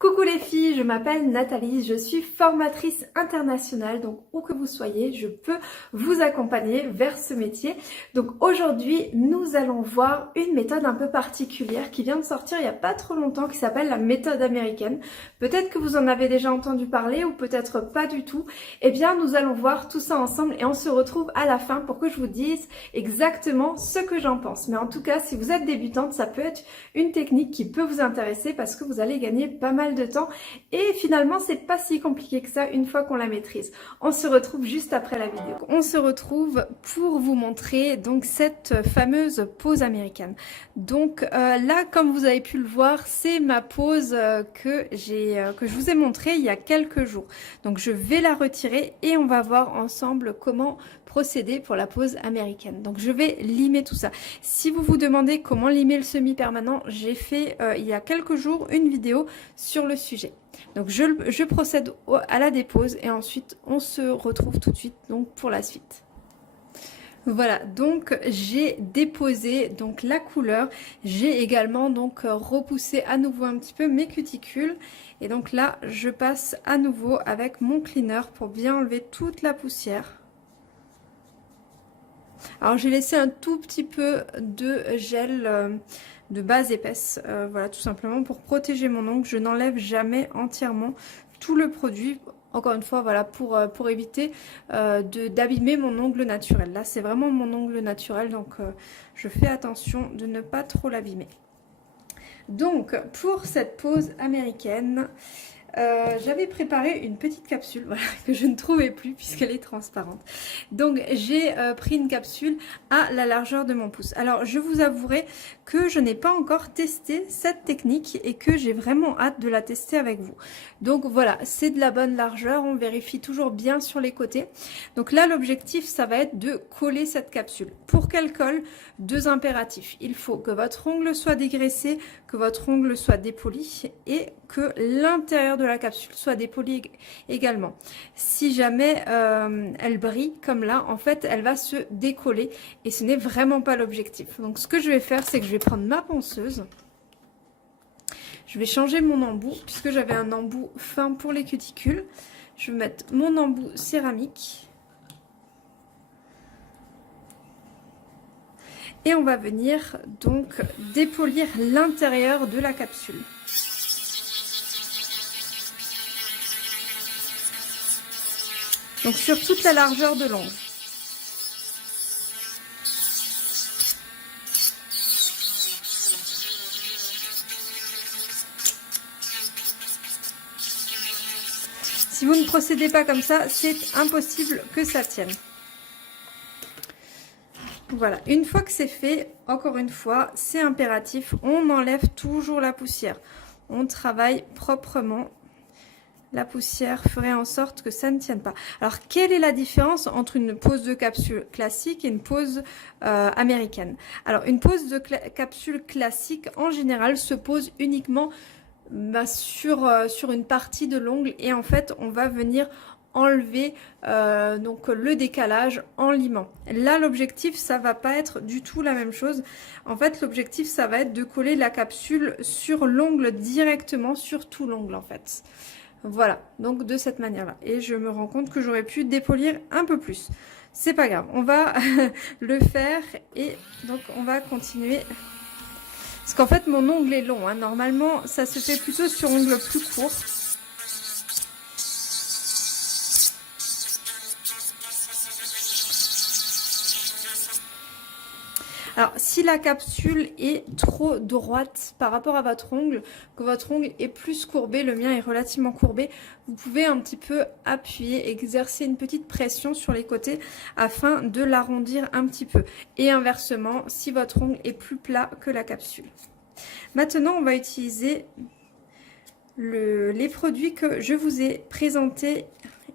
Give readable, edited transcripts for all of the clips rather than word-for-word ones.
Coucou les filles, je m'appelle Nathalie, je suis formatrice internationale, donc où que vous soyez, je peux vous accompagner vers ce métier. Donc aujourd'hui, nous allons voir une méthode un peu particulière qui vient de sortir il n'y a pas trop longtemps, qui s'appelle la méthode américaine. Peut-être que vous en avez déjà entendu parler ou peut-être pas du tout. Eh bien, nous allons voir tout ça ensemble et on se retrouve à la fin pour que je vous dise exactement ce que j'en pense. Mais en tout cas, si vous êtes débutante, ça peut être une technique qui peut vous intéresser parce que vous allez gagner pas mal de temps et finalement c'est pas si compliqué que ça une fois qu'on la maîtrise. On se retrouve juste après la vidéo. On se retrouve pour vous montrer donc cette fameuse pose américaine. Donc là, comme vous avez pu le voir, c'est ma pose que je vous ai montré il y a quelques jours. Donc je vais la retirer et on va voir ensemble comment procéder pour la pose américaine. Donc je vais limer tout ça. Si vous vous demandez comment limer le semi-permanent, j'ai fait il y a quelques jours une vidéo sur le sujet. Donc je procède à la dépose et ensuite on se retrouve tout de suite donc pour la suite. Voilà, donc j'ai déposé donc la couleur, j'ai également donc repoussé à nouveau un petit peu mes cuticules et donc là je passe à nouveau avec mon cleaner pour bien enlever toute la poussière. Alors j'ai laissé un tout petit peu de gel de base épaisse, voilà, tout simplement pour protéger mon ongle. Je n'enlève jamais entièrement tout le produit, encore une fois, voilà, pour éviter d'abîmer mon ongle naturel. Là c'est vraiment mon ongle naturel, donc je fais attention de ne pas trop l'abîmer. Donc pour cette pose américaine, j'avais préparé une petite capsule, voilà, que je ne trouvais plus puisqu'elle est transparente. Donc j'ai pris une capsule à la largeur de mon pouce. Alors je vous avouerai que je n'ai pas encore testé cette technique et que j'ai vraiment hâte de la tester avec vous. Donc voilà, c'est de la bonne largeur, on vérifie toujours bien sur les côtés. Donc là l'objectif ça va être de coller cette capsule. Pour qu'elle colle, deux impératifs. Il faut que votre ongle soit dégraissé, que votre ongle soit dépoli et que l'intérieur de la capsule soit dépoli également. Si jamais elle brille comme là, en fait elle va se décoller et ce n'est vraiment pas l'objectif. Donc ce que je vais faire, c'est que je vais prendre ma ponceuse, je vais changer mon embout puisque j'avais un embout fin pour les cuticules. Je vais mettre mon embout céramique et on va venir donc dépolir l'intérieur de la capsule. Donc sur toute la largeur de l'ongle. Si vous ne procédez pas comme ça, c'est impossible que ça tienne. Voilà, une fois que c'est fait, encore une fois, c'est impératif, on enlève toujours la poussière. On travaille proprement. La poussière ferait en sorte que ça ne tienne pas. Alors, quelle est la différence entre une pose de capsule classique et une pose américaine? Alors, une pose de capsule classique, en général, se pose uniquement sur une partie de l'ongle et en fait, on va venir enlever donc le décalage en limant. Là l'objectif ça va pas être du tout la même chose. En fait l'objectif ça va être de coller la capsule sur l'ongle directement sur tout l'ongle en fait. Voilà, donc de cette manière-là. Et je me rends compte que j'aurais pu dépolir un peu plus. C'est pas grave, on va le faire et donc on va continuer. Parce qu'en fait, mon ongle est long. Hein. Normalement, ça se fait plutôt sur ongle plus court. Alors, si la capsule est trop droite par rapport à votre ongle, que votre ongle est plus courbé, le mien est relativement courbé, vous pouvez un petit peu appuyer, exercer une petite pression sur les côtés afin de l'arrondir un petit peu. Et inversement, si votre ongle est plus plat que la capsule. Maintenant, on va utiliser les produits que je vous ai présentés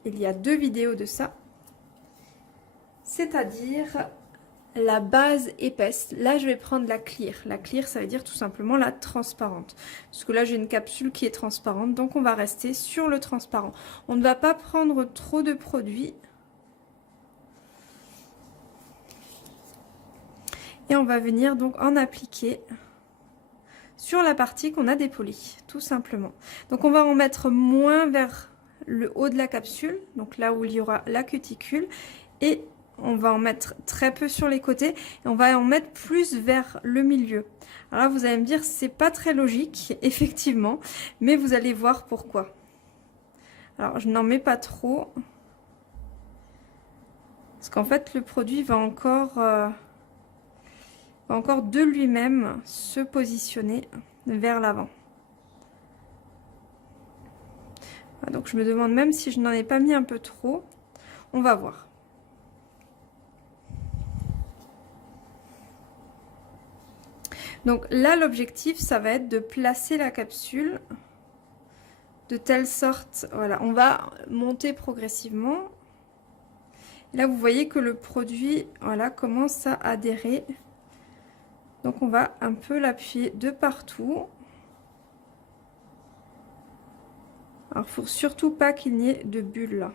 il y a 2 vidéos de ça. C'est-à-dire la base épaisse. Là, je vais prendre la clear. La clear, ça veut dire tout simplement la transparente. Parce que là, j'ai une capsule qui est transparente, donc on va rester sur le transparent. On ne va pas prendre trop de produits. Et on va venir donc en appliquer sur la partie qu'on a dépolie, tout simplement. Donc on va en mettre moins vers le haut de la capsule, donc là où il y aura la cuticule, et on va en mettre très peu sur les côtés, et on va en mettre plus vers le milieu. Alors là, vous allez me dire, c'est pas très logique, effectivement, mais vous allez voir pourquoi. Alors, je n'en mets pas trop, parce qu'en fait, le produit va encore de lui-même se positionner vers l'avant. Donc, je me demande même si je n'en ai pas mis un peu trop. On va voir. Donc là, l'objectif, ça va être de placer la capsule de telle sorte, voilà, on va monter progressivement. Là, vous voyez que le produit, voilà, commence à adhérer. Donc, on va un peu l'appuyer de partout. Alors, il ne faut surtout pas qu'il n'y ait de bulles là.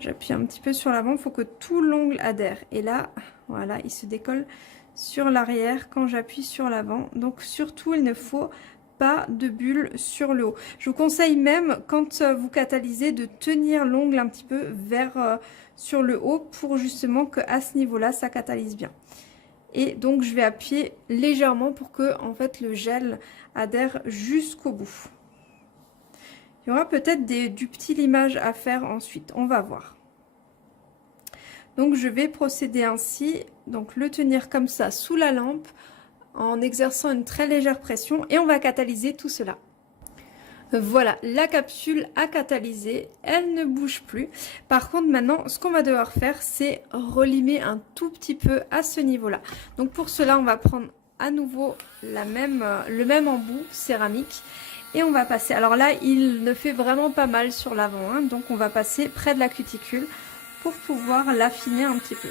J'appuie un petit peu sur l'avant, il faut que tout l'ongle adhère. Et là, voilà, il se décolle sur l'arrière quand j'appuie sur l'avant. Donc, surtout, il ne faut pas de bulles sur le haut. Je vous conseille même, quand vous catalysez, de tenir l'ongle un petit peu vers sur le haut pour justement que à ce niveau-là, ça catalyse bien. Et donc, je vais appuyer légèrement pour que en fait le gel adhère jusqu'au bout. Il y aura peut-être du petit limage à faire ensuite, on va voir. Donc, je vais procéder ainsi, donc le tenir comme ça sous la lampe, en exerçant une très légère pression, et on va catalyser tout cela. Voilà, la capsule a catalysé, elle ne bouge plus. Par contre, maintenant, ce qu'on va devoir faire, c'est relimer un tout petit peu à ce niveau-là. Donc pour cela, on va prendre à nouveau le même embout céramique et on va passer. Alors là, il ne fait vraiment pas mal sur l'avant, hein, donc on va passer près de la cuticule pour pouvoir l'affiner un petit peu.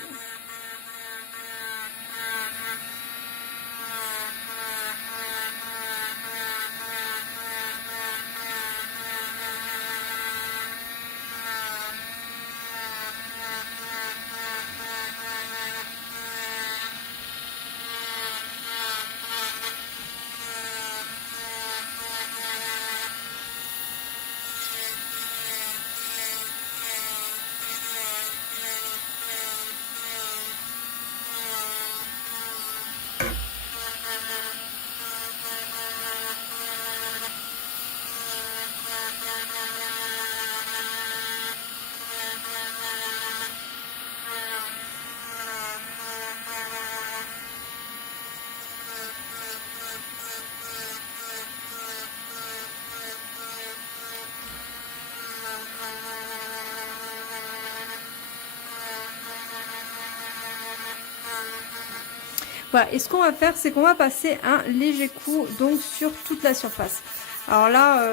Voilà, et ce qu'on va faire, c'est qu'on va passer un léger coup donc sur toute la surface. Alors là,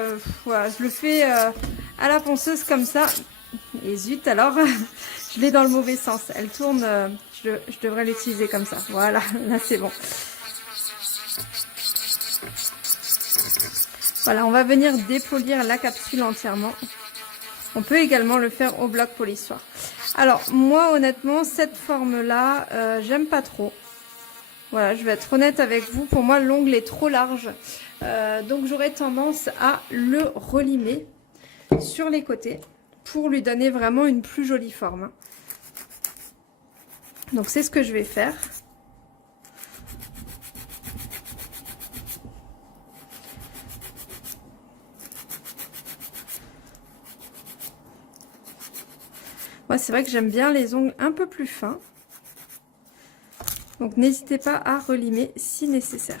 voilà, je le fais à la ponceuse comme ça. Et zut, alors, je l'ai dans le mauvais sens. Elle tourne, je devrais l'utiliser comme ça. Voilà, là c'est bon. Voilà, on va venir dépolir la capsule entièrement. On peut également le faire au bloc polissoir. Alors, moi, honnêtement, cette forme-là, j'aime pas trop. Voilà, je vais être honnête avec vous. Pour moi, l'ongle est trop large. Donc, j'aurais tendance à le relimer sur les côtés pour lui donner vraiment une plus jolie forme. Donc, c'est ce que je vais faire. Moi, c'est vrai que j'aime bien les ongles un peu plus fins. Donc, n'hésitez pas à relimer si nécessaire.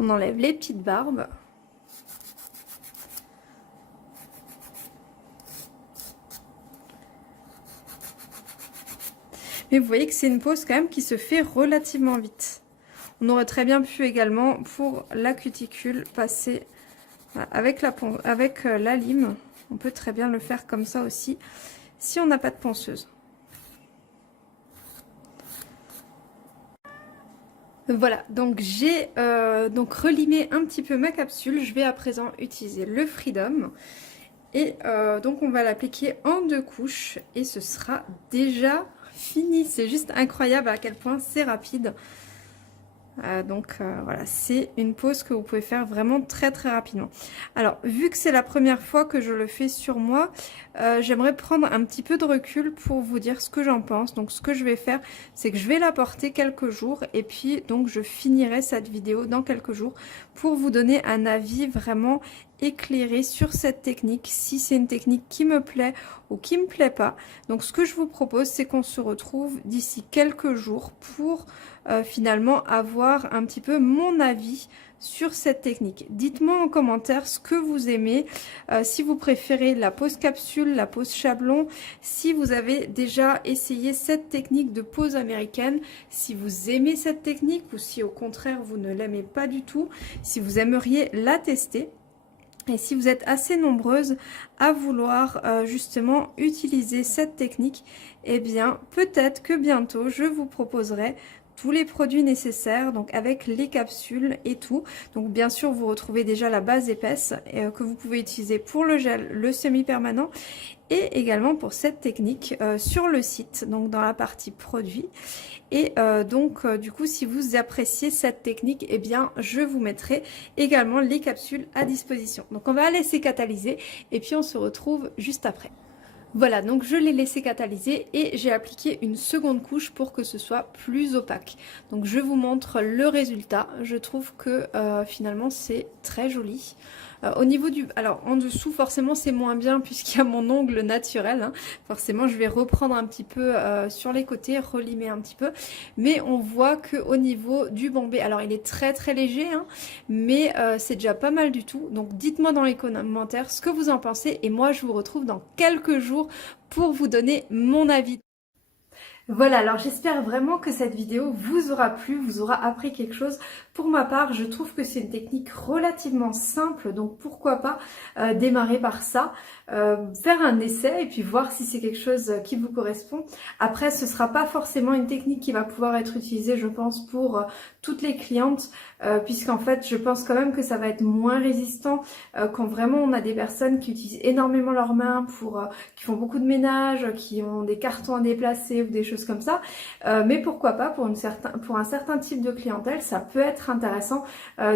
On enlève les petites barbes. Mais vous voyez que c'est une pose quand même qui se fait relativement vite. On aurait très bien pu également, pour la cuticule, passer avec la lime. On peut très bien le faire comme ça aussi, si on n'a pas de ponceuse. Voilà, donc j'ai donc relimé un petit peu ma capsule. Je vais à présent utiliser le Freedom. Et donc on va l'appliquer en 2 couches et ce sera déjà fini. C'est juste incroyable à quel point c'est rapide. Voilà, c'est une pause que vous pouvez faire vraiment très très rapidement. Alors, vu que c'est la première fois que je le fais sur moi, j'aimerais prendre un petit peu de recul pour vous dire ce que j'en pense. Donc, ce que je vais faire, c'est que je vais la porter quelques jours et puis donc je finirai cette vidéo dans quelques jours pour vous donner un avis vraiment éclairé sur cette technique, si c'est une technique qui me plaît ou qui me plaît pas. Donc ce que je vous propose, c'est qu'on se retrouve d'ici quelques jours pour finalement avoir un petit peu mon avis sur cette technique. Dites-moi en commentaire ce que vous aimez, si vous préférez la pose capsule, la pose chablon, si vous avez déjà essayé cette technique de pose américaine, si vous aimez cette technique ou si au contraire vous ne l'aimez pas du tout, si vous aimeriez la tester. Et si vous êtes assez nombreuses à vouloir justement utiliser cette technique, eh bien peut-être que bientôt je vous proposerai tous les produits nécessaires, donc avec les capsules et tout. Donc bien sûr vous retrouvez déjà la base épaisse que vous pouvez utiliser pour le gel, le semi-permanent et également pour cette technique sur le site, donc dans la partie produits. Et du coup, si vous appréciez cette technique, eh bien, je vous mettrai également les capsules à disposition. Donc, on va laisser catalyser et puis on se retrouve juste après. Voilà, donc je l'ai laissé catalyser et j'ai appliqué une seconde couche pour que ce soit plus opaque. Donc je vous montre le résultat. Je trouve que finalement c'est très joli. Au niveau du... Alors en dessous forcément c'est moins bien puisqu'il y a mon ongle naturel. Hein. Forcément je vais reprendre un petit peu sur les côtés, relimer un petit peu. Mais on voit qu'au niveau du bombé, alors il est très très léger, hein, mais c'est déjà pas mal du tout. Donc dites-moi dans les commentaires ce que vous en pensez et moi je vous retrouve dans quelques jours pour vous donner mon avis. Voilà, alors j'espère vraiment que cette vidéo vous aura plu, vous aura appris quelque chose. Pour ma part, je trouve que c'est une technique relativement simple, donc pourquoi pas démarrer par ça, faire un essai et puis voir si c'est quelque chose qui vous correspond. Après, ce sera pas forcément une technique qui va pouvoir être utilisée, je pense, pour toutes les clientes, puisqu'en fait, je pense quand même que ça va être moins résistant quand vraiment on a des personnes qui utilisent énormément leurs mains qui font beaucoup de ménage, qui ont des cartons à déplacer ou des choses comme ça, mais pourquoi pas pour un certain type de clientèle, ça peut être intéressant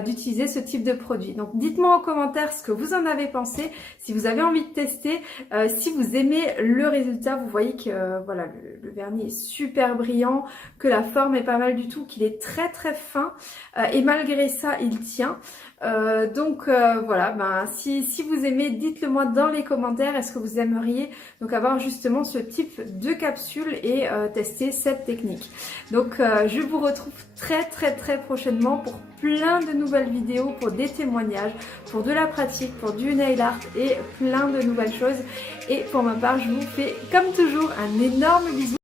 d'utiliser ce type de produit. Donc dites-moi en commentaire ce que vous en avez pensé, si vous avez envie de tester, si vous aimez le résultat, vous voyez que voilà, le vernis est super brillant, que la forme est pas mal du tout, qu'il est très très fin et malgré ça il tient. Voilà, si vous aimez, dites-le moi dans les commentaires. Est-ce que vous aimeriez donc avoir justement ce type de capsule et tester cette technique. Donc je vous retrouve très très très prochainement pour plein de nouvelles vidéos, pour des témoignages, pour de la pratique, pour du nail art et plein de nouvelles choses. Et pour ma part, je vous fais comme toujours un énorme bisou.